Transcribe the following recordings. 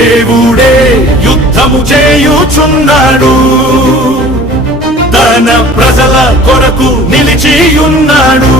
దేవుడే యుద్ధము చేయుచున్నాడు. తన ప్రజల కొరకు నిలిచి ఉన్నాడు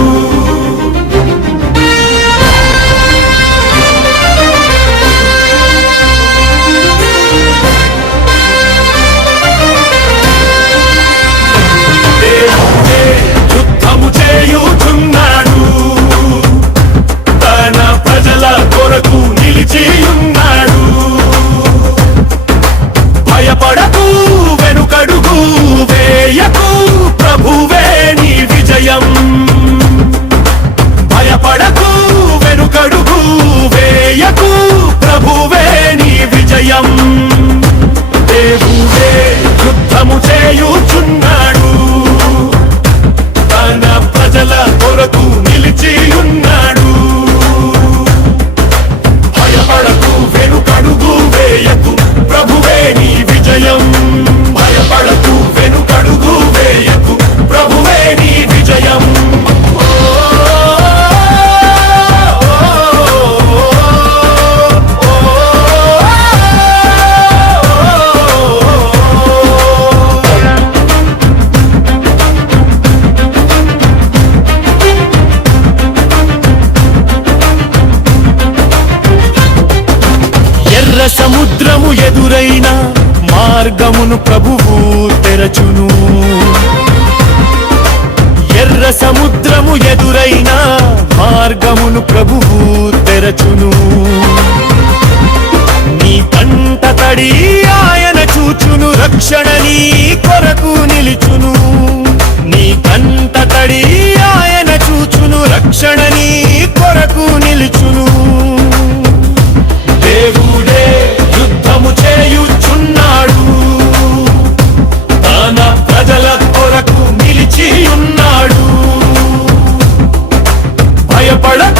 ఎర్ర సముద్రము ఎదురైన మార్గమును ప్రభువు తెరచును. ఎర్ర సముద్రము ఎదురైన మార్గమును ప్రభువు తెరచును. నీ పంట తడి ఆయన చూచును రక్షణ నీ కొరకు నిలుచును. பழக்க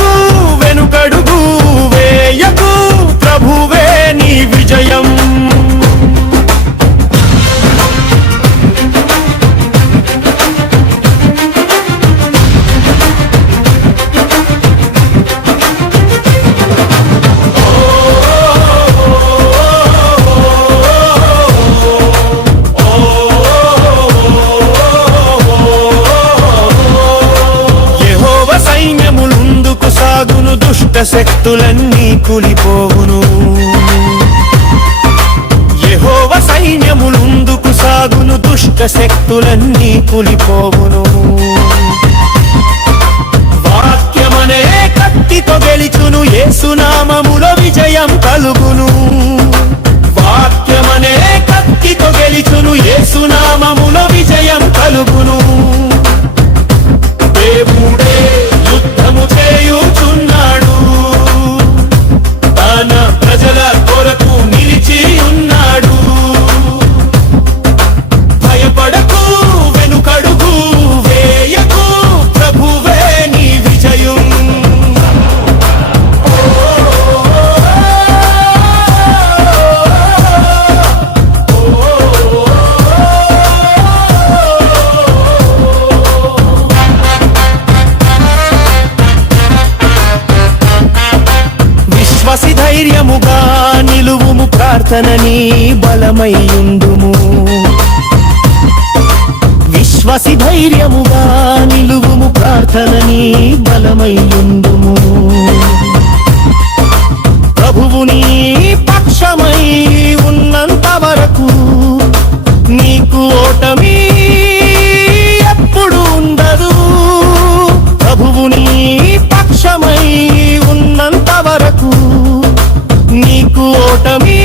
సాగును దుష్ట శక్తులన్నీ కులిపోవును. యహోవ సైన్యములుందుకు సాగును దుష్ట శక్తులన్నీ కులిపోవును. వాక్యమనే కత్తితో గెలిచును ఏసునామములో విజయం కలుగును. ప్రార్థన నీ బలమయ్యుండుము. విశ్వసి ధైర్యముగా నిలువుము ప్రార్థనని బలమయ్యుండుము. ప్రభువుని పక్షమై ఉన్నంత వరకు నీకు ఓటమి ఎప్పుడు ఉండదు. ప్రభువుని పక్షమై ఉన్నంత వరకు నీకు ఓటమి